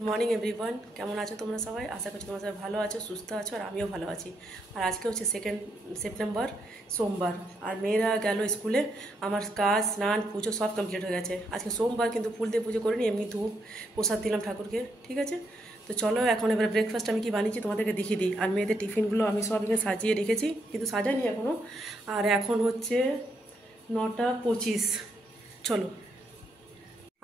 Good morning everyone, কেমন আছো তোমরা সবাই? আশা করছি তোমরা সবাই ভালো আছো, সুস্থ আছো, আর আমিও ভালো আছি। আর আজকে হচ্ছে 2 সেপ্টেম্বর, সোমবার। আর মেয়েরা গেল স্কুলে। আমার কাজ, স্নান, পুজো সব কমপ্লিট হয়ে গেছে। আজকে সোমবার, কিন্তু ফুল দিয়ে পুজো করিনি, এমনি ধূপ প্রসাদ দিলাম ঠাকুরকে। ঠিক আছে, তো চলো এখন এবার ব্রেকফাস্ট আমি কি বানিয়েছি তোমাদেরকে দেখিয়ে দিই। আর মেয়েদের টিফিনগুলো আমি সব এখানে সাজিয়ে রেখেছি, কিন্তু সাজাইনি এখনও। আর এখন হচ্ছে 9:25। চলো।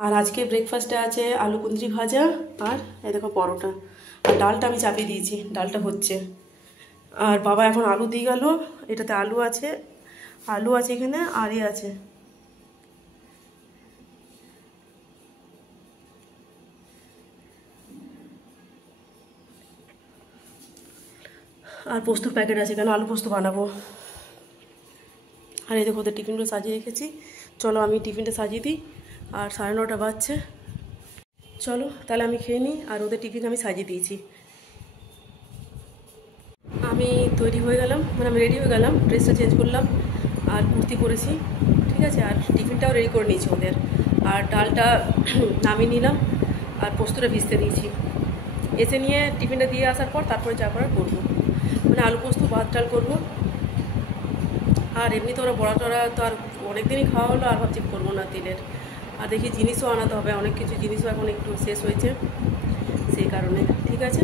আর আজকে ব্রেকফাস্টে আছে আলু কুঁদরি ভাজা, আর এই দেখো পরোটা। আর ডালটা আমি চাপিয়ে দিয়েছি, ডালটা হচ্ছে। আর বাবা এখন আলু দিয়ে গেল। এটাতে আলু আছে, এখানে, আর এ আছে। আর পোস্তর প্যাকেট আছে, কেন আলু পোস্ত বানাবো। আর এই দেখো ওদের টিফিনগুলো সাজিয়ে রেখেছি। চলো আমি টিফিনটা সাজিয়ে দিই। আর 9:30 বাজছে। চলো তাহলে আমি খেয়ে নিই। আর ওদের টিফিন আমি সাজিয়ে দিয়েছি। আমি তৈরি হয়ে গেলাম, মানে আমি রেডি হয়ে গেলাম, ড্রেসটা চেঞ্জ করলাম আর কুর্তি পরেছি। ঠিক আছে, আর টিফিনটাও রেডি করে নিয়েছি ওদের। আর ডালটা নামিয়ে নিলাম, আর পোস্তটা ভিজতে দিয়েছি। এসে নিয়ে টিফিনটা দিয়ে আসার পর তারপরে যা করার করবো, মানে আলু পোস্ত, ভাত ডাল করবো। আর এমনি তো ওরা বড়া টড়া তো আর অনেকদিনই খাওয়া হলো, আর ভাবছি করবো না তেলের। আর দেখি জিনিসও আনাতে হবে, অনেক কিছু জিনিসও এখন একটু শেষ হয়েছে, সেই কারণে। ঠিক আছে।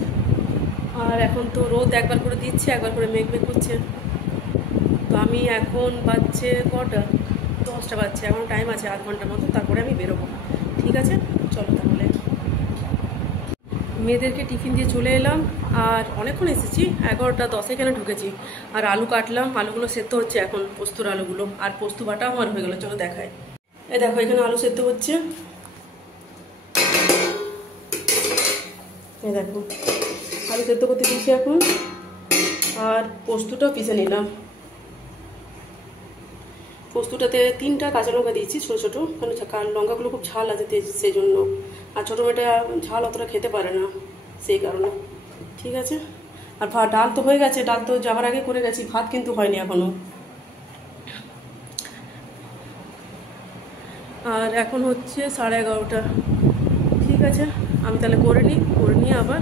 আর এখন তো রোদ একবার করে দিচ্ছে, একবার করে মেঘ করছে। তো আমি এখন বাজছে কটা, 10টা বাজছে। এখন টাইম আছে আধ ঘন্টার মতো, তারপরে আমি বেরোবো। ঠিক আছে, চলো তাহলে। মেয়েদেরকে টিফিন দিয়ে চলে এলাম। আর অনেকক্ষণ এসেছি, 11:10 এখানে ঢুকেছি। আর আলু কাটলাম, আলুগুলো সেদ্ধ হচ্ছে এখন, পোস্তর আলুগুলো। আর পোস্ত বাটা আমার হয়ে গেলো, চলো দেখায়। এই দেখো এখানে আলু সেদ্ধ হচ্ছে। এই দেখো আলু সেদ্ধ করতে দিয়েছি এখন। আর পোস্তটাও পিষে নিলাম। পোস্তটাতে 3টা কাঁচা লঙ্কা দিয়েছি, ছোটো ছোটো, কারণ লঙ্কাগুলো খুব ঝাল আছে সেই জন্য। আর ছোটো মেয়েটা ঝাল অতটা খেতে পারে না, সেই কারণে। ঠিক আছে। আর ডাল তো হয়ে গেছে, ডাল তো যাওয়ার আগে করে গেছি, ভাত কিন্তু হয়নি এখনো। আর এখন হচ্ছে 11:30। ঠিক আছে, আমি তাহলে করে নিয়ে আবার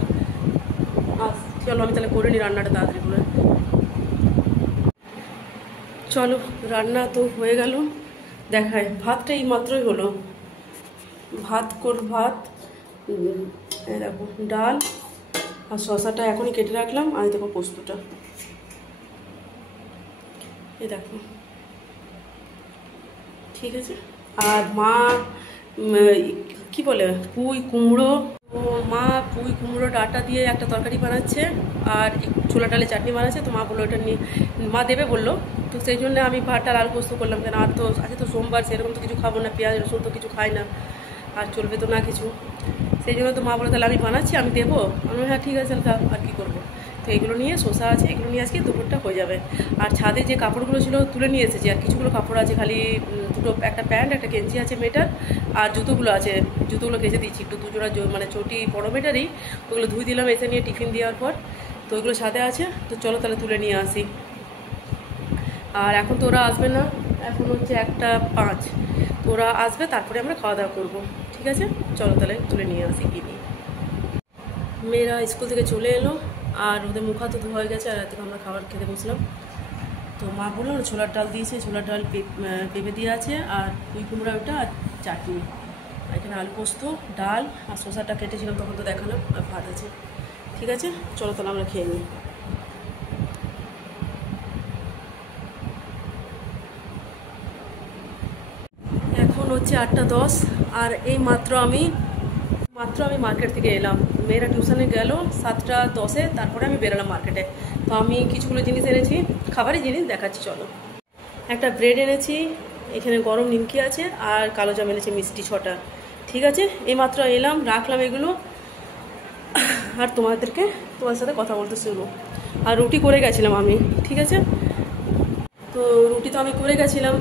চলো আমি তাহলে করে নিই রান্নাটা তাড়াতাড়ি করে। চলো, রান্না তো হয়ে গেল, দেখায়। ভাতটা এই মাত্রই হলো। ভাত দেখো ডাল আর শসাটা এখনই কেটে রাখলাম। আর দেখো পোস্তটা, এই দেখো। ঠিক আছে। আর মা কি বলে, পুঁই কুমড়ো, তো মা পুঁই কুমড়ো ডাঁটা দিয়ে একটা তরকারি বানাচ্ছে, আর ছোলা ডালে চাটনি বানাচ্ছে। তো মা বললো ওটা নিয়ে মা দেবে বললো, তো সেই জন্য আমি ভাতটা আলু পোস্ত করলাম। কেন আর তো আজকে তো সোমবার, সেরকম তো কিছু খাবো না, পেঁয়াজ রসুন তো কিছু খাই না, আর চলবে তো না কিছু। সেই জন্য তো মা বলে তাহলে আমি বানাচ্ছি, আমি দেবো। আমি হ্যাঁ ঠিক আছে, আর কী করবো। তো এগুলো নিয়ে, শসা আছে, এগুলো নিয়ে আজকে দুপুরটা হয়ে যাবে। আর ছাদে যে কাপড়গুলো ছিল তুলে নিয়ে এসেছি। আর কিছুগুলো কাপড় আছে, খালি একটা প্যান্ট, একটা গেঞ্জি আছে মেয়েটার। আর জুতোগুলো আছে, জুতোগুলো কেচে দিচ্ছি একটু, দুজোড়া মানে চটি বড় মেয়েটারই। ওগুলো ধুই দিলাম এসে নিয়ে টিফিন দেওয়ার পর। তো ওইগুলো ছাদে আছে, তো চলো তাহলে তুলে নিয়ে আসি। আর এখন তো ওরা আসবে না, এখন হচ্ছে 1:05। তো ওরা আসবে, তারপরে আমরা খাওয়া দাওয়া করবো। ঠিক আছে, চলো তাহলে তুলে নিয়ে আসি কি নিয়ে। মেয়েরা স্কুল থেকে চলে এলো, আর ওদের মুখ হাত ধোয়া হয়ে গেছে। আর রাতে আমরা খাবার খেতে বসলাম। তো মা বললো ছোলার ডাল দিয়েছে, ছোলার ডাল পেঁপে দিয়ে আছে, আর পুঁই কুমড়া ওটা, আর চাটনি। আর এখানে আলু পোস্ত, ডাল, আর শসাটা কেটেছিলাম তখন তো দেখালাম, আর ভাত আছে। ঠিক আছে, চলো তাহলে আমরা খেয়ে নিই। এখন হচ্ছে 8:10। আর এই মাত্র আমি মার্কেট থেকে এলাম। মেয়েরা টিউশনে গেল 7:10-এ, তারপরে আমি বেরোলাম মার্কেটে। তো আমি কিছুগুলো জিনিস এনেছি, খাবারই জিনিস দেখাচ্ছি চলো। একটা ব্রেড এনেছি, এখানে গরম নিমকি আছে, আর কালো জাম এনেছি মিষ্টি 6টা। ঠিক আছে, এই মাত্র এলাম, রাখলাম এগুলো। আর তোমার সাথে কথা বলতে শুরু। আর রুটি করে গেছিলাম আমি। ঠিক আছে, তো রুটি তো আমি করে গেছিলাম,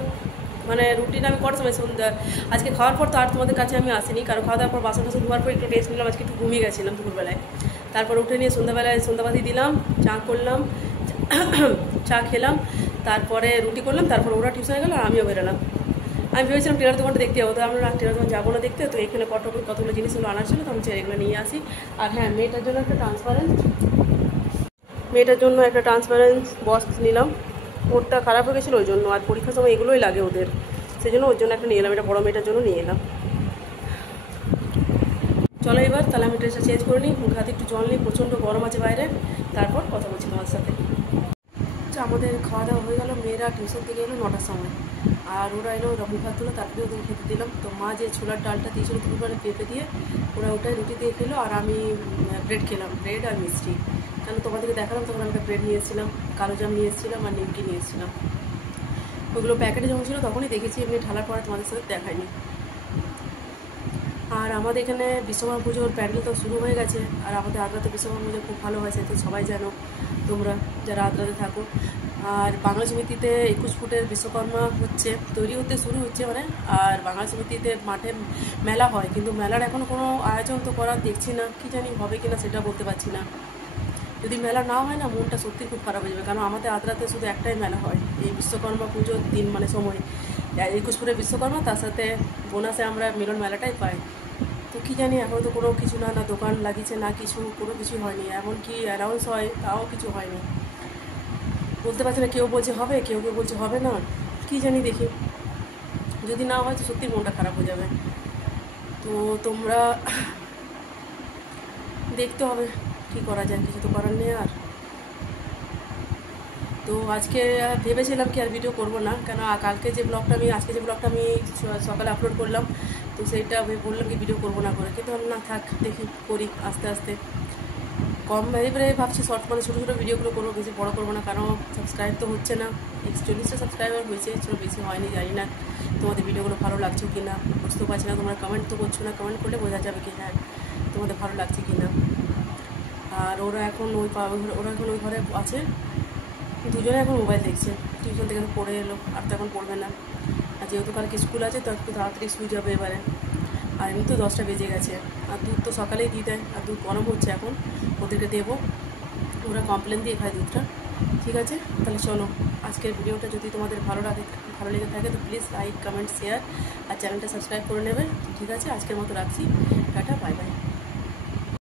মানে রুটিটা আমি করার সময় আজকে খাওয়ার পর তো আর তোমাদের কাছে আমি আসিনি, কারণ খাওয়া দাওয়ার পর বাসন টাসন ধোয়ার পর একটু রেস্ট নিলাম। আজকে একটু ঘুমিয়ে গেছিলাম দুপুরবেলায়। তারপর উঠে নিয়ে সন্ধ্যাবাতি দিলাম, চা করলাম, চা খেলাম, তারপরে রুটি করলাম, তারপর ওরা টিউশনে গেল আর আমিও বেরোলাম। আমি ভেবেছিলাম টেলার দোকানটা দেখতে যাবো, তো আমরা টেলার দোকান যাবো না দেখতে, তো এখানে কতগুলো জিনিসগুলো আনার ছিল, তো আমি এগুলো নিয়ে আসি। আর হ্যাঁ, মেয়েটার জন্য একটা ট্রান্সপারেন্ট বক্স নিলাম, ওরটা খারাপ হয়ে গেছিলো ওই জন্য, আর পরীক্ষার সময় এগুলোই লাগে ওদের, সেই জন্য ওর জন্য একটা নিয়ে এলাম, এটা বড় মেয়েটার জন্য নিয়ে এলাম। চলো এবার তাহলে আমি ড্রেসটা চেঞ্জ করে নিই, মুখ হাতে একটু জল নিই, প্রচণ্ড গরম আছে বাইরে, তারপর কথা বলছি তোমার সাথে। আমাদের খাওয়া দাওয়া হয়ে গেল, মেয়েরা টিউশন থেকে এলো 9টার সময়, আর ওরা এলো, ওরা মুখ হাত তুলো, তারপরে ওদের খেতে দিলাম। তো মা যে ছোলার ডালটা দিয়েছিলো দুপুরবেলা পেঁপে দিয়ে, ওরা ওটাই রুটি দিয়ে খেলো, আর আমি ব্রেড খেলাম, ব্রেড আর মিষ্টি। কেন তোমাদেরকে দেখালাম, তখন আমি একটা ব্রেড নিয়ে এসেছিলাম, কালো জাম নিয়ে এসেছিলাম, আর নিমকি নিয়ে এসেছিলাম। ওগুলো প্যাকেটে যখন ছিল তখনই দেখেছি, এমনি ঢালার পরে তোমাদের সাথে দেখায়নি। আর আমাদের এখানে বিশ্বকর্মা পুজোর প্যান্ডেল তো শুরু হয়ে গেছে, আর আমাদের আদ্রাতে বিশ্বকর্মা পুজো খুব ভালো হয়েছে, তো সবাই জানো তোমরা যারা আদ্রাতে থাকো। আর বাংলা সমিতিতে 21 ফুটের বিশ্বকর্মা হচ্ছে, তৈরি হতে শুরু হচ্ছে মানে, আর বাংলা সমিতিতে মাঠে মেলা হয়, কিন্তু মেলার এখনও কোনো আয়োজন তো করার দেখছি না, কি জানি হবে কিনা সেটা বলতে পারছি না। যদি মেলা না হয় না, মনটা সত্যি খুব খারাপ হয়ে যাবে, কারণ আমাদের আদ্রাতে শুধু একটাই মেলা হয় এই বিশ্বকর্মা পুজোর দিন, মানে সময় 21 ফুটের বিশ্বকর্মা, তার সাথে বোনাসে আমরা মিলন মেলাটাই পাই। তো কী জানি, এখনও তো কোনো কিছু না দোকান লাগিয়েছে না কিছু, কোনো কিছুই হয়নি, এমনকি অ্যানাউন্স হয় তাও কিছু হয়নি, বলতে পারছি না, কেউ বলছে হবে, কেউ বলছে হবে না, কী জানি, দেখি যদি না হয় তো সত্যি মনটা খারাপ হয়ে যাবে। তো তোমরা দেখতে হবে কী করা যায়, কিছু তো করার নেই আর। তো আজকে ভেবেছিলাম কি আর ভিডিও করব না, কেন আজকে যে ব্লগটা আমি সকালে আপলোড করলাম, তো সেইটা বললাম কি ভিডিও করবো না করে, কিন্তু না থাক, দেখি করি আস্তে আস্তে, কম এবারে ভাবছি শর্ট মানে ছোটো ছোটো ভিডিওগুলো করবো, বেশি বড় করবো না, কারণ সাবস্ক্রাইব তো হচ্ছে না, 41টা সাবস্ক্রাইবার হয়েছে, ছোটো বেশি হয়নি, জানি না তোমাদের ভিডিওগুলো ভালো লাগছে কি না, বুঝতেও পারছি না, তোমরা কমেন্ট তো করছো না, কমেন্ট করলে বোঝা যাবে কি হ্যাঁ তোমাদের ভালো লাগছে কি না। আর ওরা এখন ওই ঘরে আছে, দুজনে এখন মোবাইল দেখছে, টিউশন থেকে পড়ে এলো, আর তো এখন পড়বে না, আর যেহেতু কালকে স্কুল আছে তো একটু তাড়াতাড়ি শুয়ে যাবে এবারে, আর এমনি তো 10টা বেজে গেছে, আর দুধ তো সকালেই দিয়ে দেয়, আর দুধ গরম হচ্ছে এখন, ওদেরকে দেবো, ওরা কমপ্লেন দিয়ে খায় দুধটা। ঠিক আছে, তাহলে চলো আজকের ভিডিওটা যদি তোমাদের ভালো লেগে থাকে তো প্লিজ লাইক, কমেন্ট, শেয়ার, আর চ্যানেলটা সাবস্ক্রাইব করে নেবে। ঠিক আছে, আজকের মতো রাখছি, টাটা, বাই বাই।